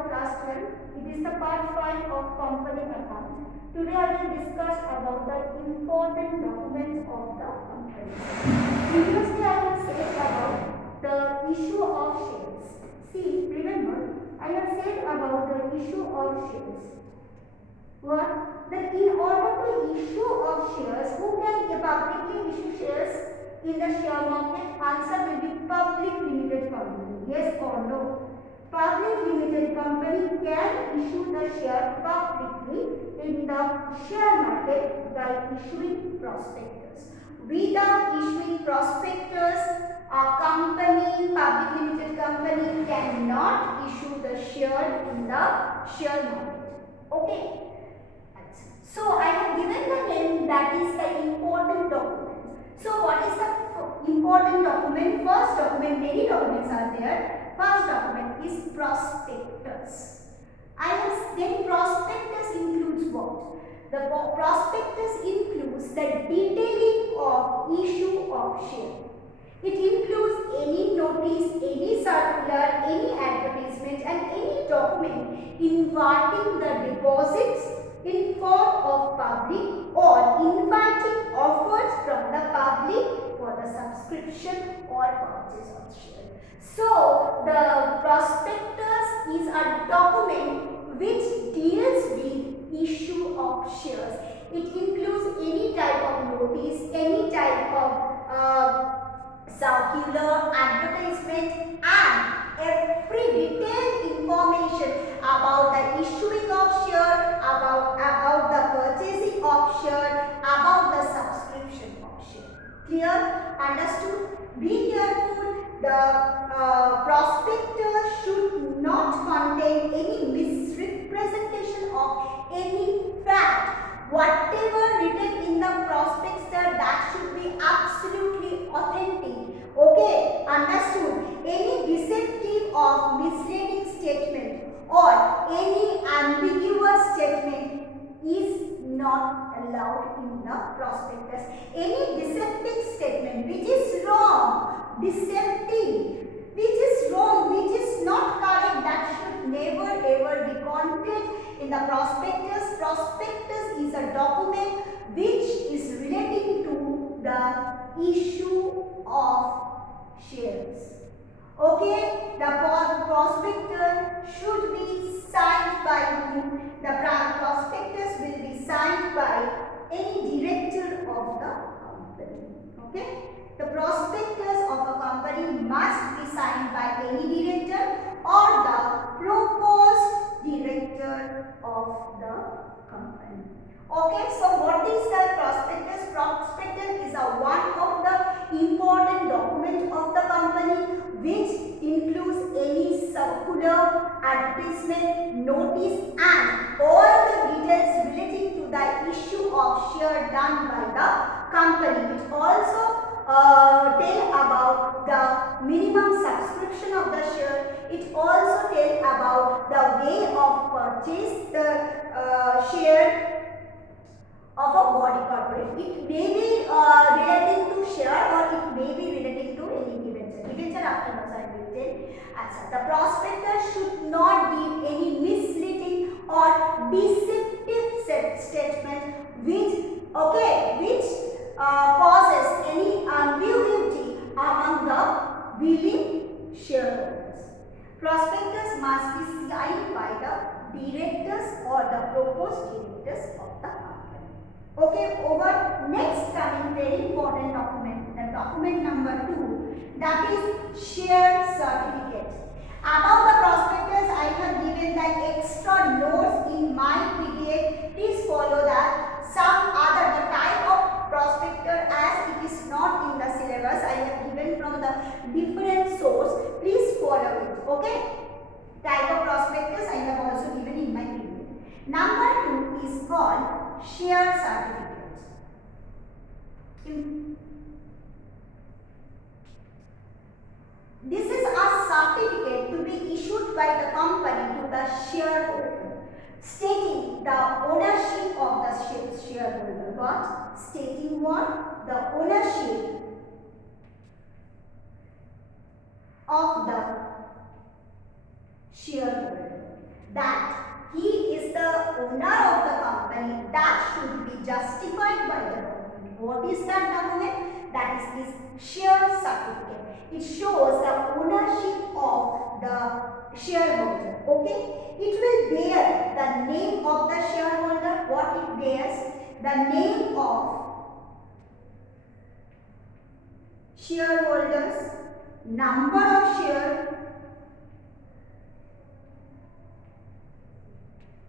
about class 12. It is the part 5 of company account. Today I will discuss about the important documents of the company. Previously I have said about the issue of shares. See, remember, I have said about the issue of shares. What? That in order to issue of shares, who can publicly issue shares in the share market? Answer will be public limited company. Yes or no? Public limited company can issue the share publicly in the share market by issuing prospectus. Without issuing prospectus, a company, public limited company cannot issue the share in the share market. Okay. So I have given the name, that is the important document. So what is the important document? First document, many documents are there. First document is prospectus. Then prospectus includes what? The prospectus includes the detailing of issue of share. It includes any notice, any circular, any advertisement and any document inviting the deposits in form of public or inviting offers from the public for the subscription or purchase of share. So, the prospectus is a document which deals with issue of shares. It includes any type of notice, any type of circular, advertisement and every detailed information about the issuing of share, about the purchasing of share, about the subscription of share. Clear? Understood? Be careful. The prospectus should not contain any misrepresentation of any fact. Whatever written in the prospectus, that should be absolutely authentic. Okay, understood? Any deceptive or misleading statement or any ambiguous statement is not allowed in the prospectus. Any deceptive statement which is wrong, deceptive, which is wrong, which is not correct, that should never ever be contained in the prospectus. Prospectus is a document which is relating to the issue of shares. Okay, the prospectus should be signed by whom? The prospectus will be signed by any director of the company. Okay, the prospectus of a company must be signed by any director or the proposed director of the company. Okay, so what is the prospectus? Prospectus is one of the important document of the company which includes any circular, advertisement, notice and all the details relating to the issue of share done by the company. It also tell about the minimum subscription of the share. It also tell about the way of purchase the share of a body corporate. It may be relating to share or it may be relating to any debenture. Debenture after I will tell. The prospectus should not give any misleading or deceptive statement which causes any ambiguity among the willing shareholders. Prospectus must be signed by the directors or the proposed directors of the company. Okay, over next coming very important document, the document number 2, that is share certificate. Above the prospectus, I have given the extra notes in my PDF. Please follow that. Some other the type of prospectus, as it is not in the syllabus, I have given from the different source. Please follow it. Okay. Type of prospectus I have also given in my PDF. Number 2 is called share certificate. This is a certificate to be issued by the company to the shareholder, stating the ownership of the shareholder. What? Stating what? The ownership of the shareholder. that he is the owner of the company, that should be justified by the document. What is that document? That is his share certificate. It shows the ownership of the shareholder. Okay? It will bear the name of the shareholder. What it bears? The name of shareholders, number of shares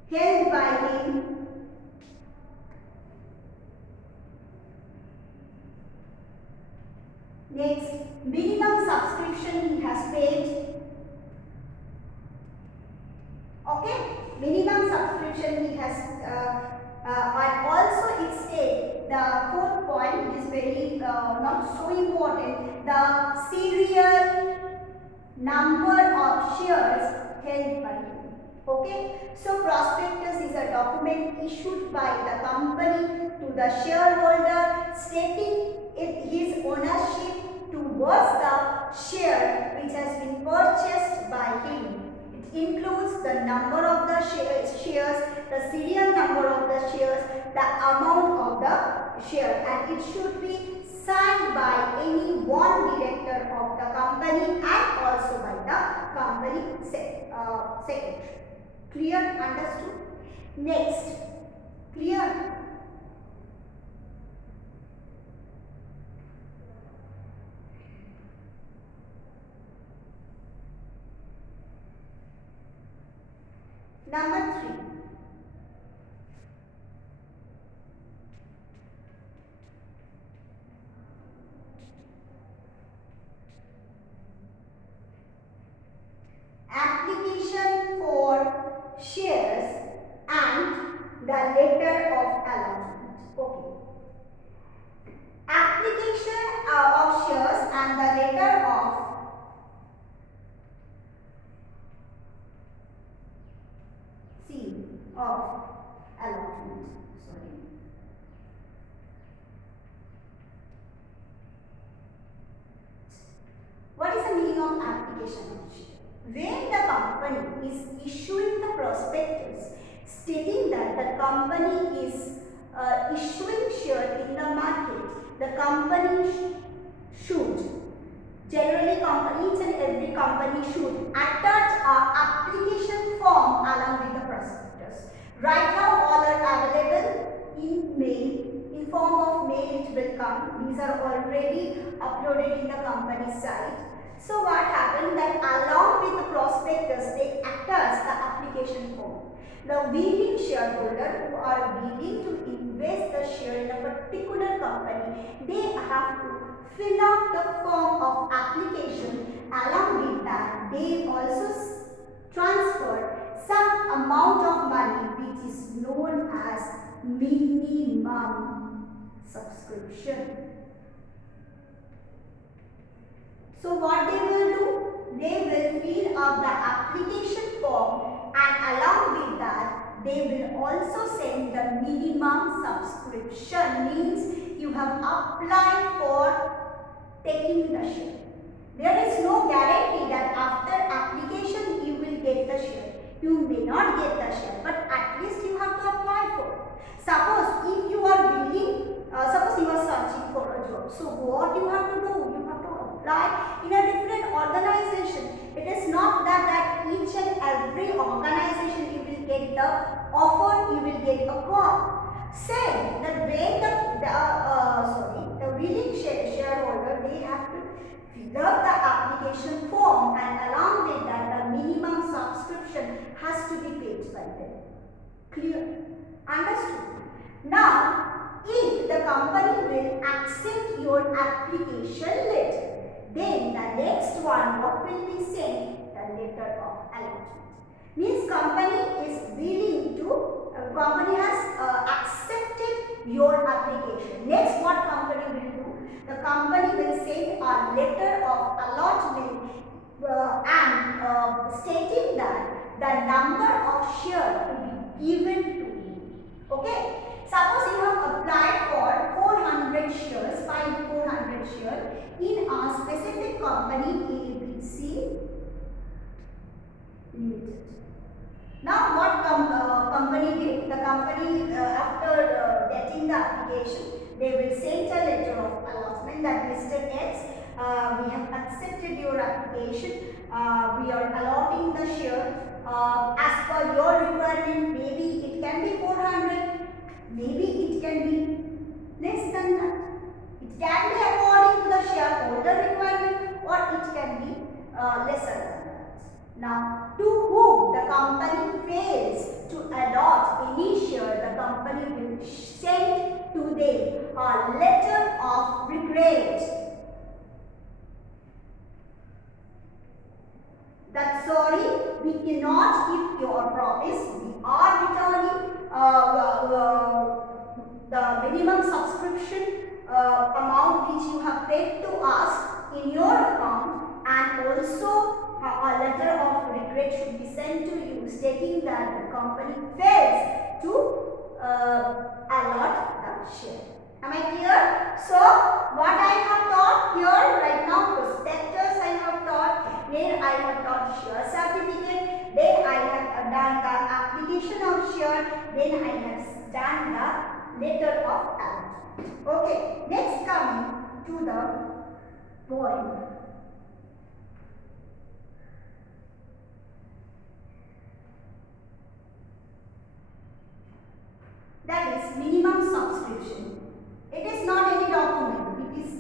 held by him, next, minimum subscription he has paid. Okay, minimum subscription he has and also it states the fourth point, which is very not so important, the serial number of shares held by him. Okay, so prospectus is a document issued by the company to the shareholder stating his ownership towards the share which has been purchased by him. It includes the number of the shares, the serial number of the shares, the amount of the share, and it should be signed by any one director of the company and also by the company secretary. Clear? Understood? Next. Clear? Number 3. Application for shares and the letter of allotment. Okay. Application of shares and the letter of allotment. Sorry. What is the meaning of application of share? When the company is issuing the prospectus stating that the company is issuing share in the market, the company should, generally each and every company should attach an application form along with the prospectus. Right now all are available in mail, in form of mail it will come. These are already uploaded in the company site. So what happened that along with the prospectus they attach the application form. The willing shareholder who are willing to invest the share in a particular company, they have to fill out the form of application. Along with that, they also transfer some amount of money which is known as minimum subscription. So what they will do? They will fill up the application form and along with that they will also send the minimum subscription, means you have applied for taking the share. There is no guarantee that after application you will get the share. You may not get the share, but at least you have to apply for it. Suppose if you are willing, suppose you are searching for a job. So what you have to do? You have to apply in a different organization. It is not that each and every organization you will get the offer, you will get a call. Same, that when the willing shareholder, they have to fill up the application form and along with that the minimum subscription has to be paid by them. Clear? Understood? Now, if the company will accept your application letter, then the next one, what will be sent? The letter of allotment. Means company is willing to, company has accepted your application. Next, what company will do? The company will send a letter of allotment and stating that the number of shares to be given to you. Okay? Suppose you have applied for 400 shares, 400 shares in a specific company ABC Limited. Now company did, the company after getting the application, they will send a letter of allotment that Mr. X, we have accepted your application, we are allotting the share as per your requirement. Maybe it can be 400, maybe it can be less than that. It can be according to the shareholder requirement, or it can be lesser than that. Now, to whom the company fails to allot any share, the company will send to them a letter of regret. That sorry, we cannot keep your promise. We are returning the minimum subscription amount which you have paid to us in your account, and also a letter of regret should be sent to you stating that the company fails to allot the share. Am I clear? So, what I have taught here right now, prospectus I have taught, then I have taught share certificate, then I have done the application of share, then I have done the letter of allotment. Okay, next coming to the point. That is minimum subscription. It is not any document, it is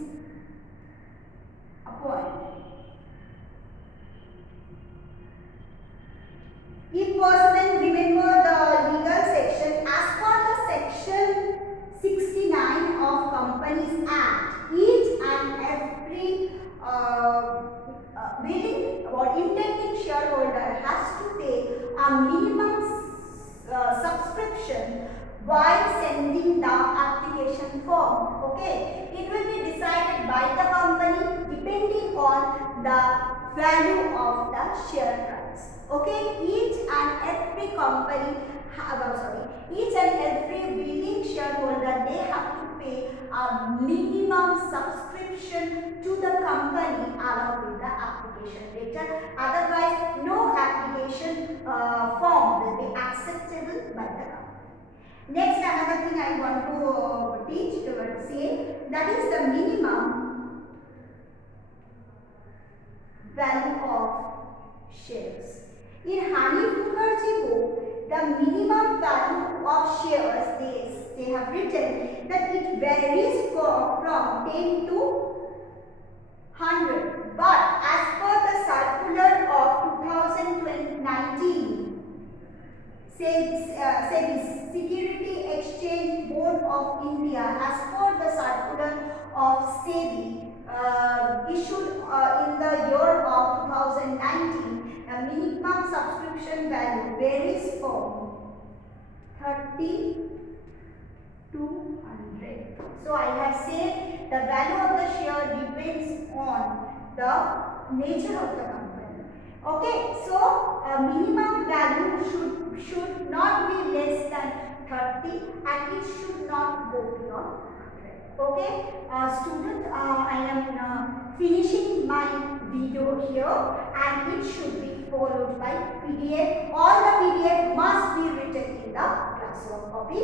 a point. If person remember the legal section, as per the section 69 of Companies Act, each and every willing or intending shareholder has to pay a minimum subscription while sending the application form. Okay, it will be decided by the company depending on the value of the share price. Okay, each and every company each and every willing shareholder, they have to pay a minimum subscription to the company along with the application letter. Otherwise, no application form will be acceptable by the company. Next, another thing I want to teach towards say, that is the minimum value of shares. In Hani Mukherjee book, the minimum value of shares, they have written that it varies from 10 to 100. But as per the circular of 2019, SEBI, Security Exchange Board of India, as per the circular of SEBI issued in the year of 2019, the minimum subscription value varies from 30 to 100. So I have said the value of the share depends on the nature of the company. Okay, so minimum value should not be less than 30 and it should not go beyond 100. Okay, student, I am finishing my video here, and it should be followed by PDF. All the PDF must be written in the classroom copy.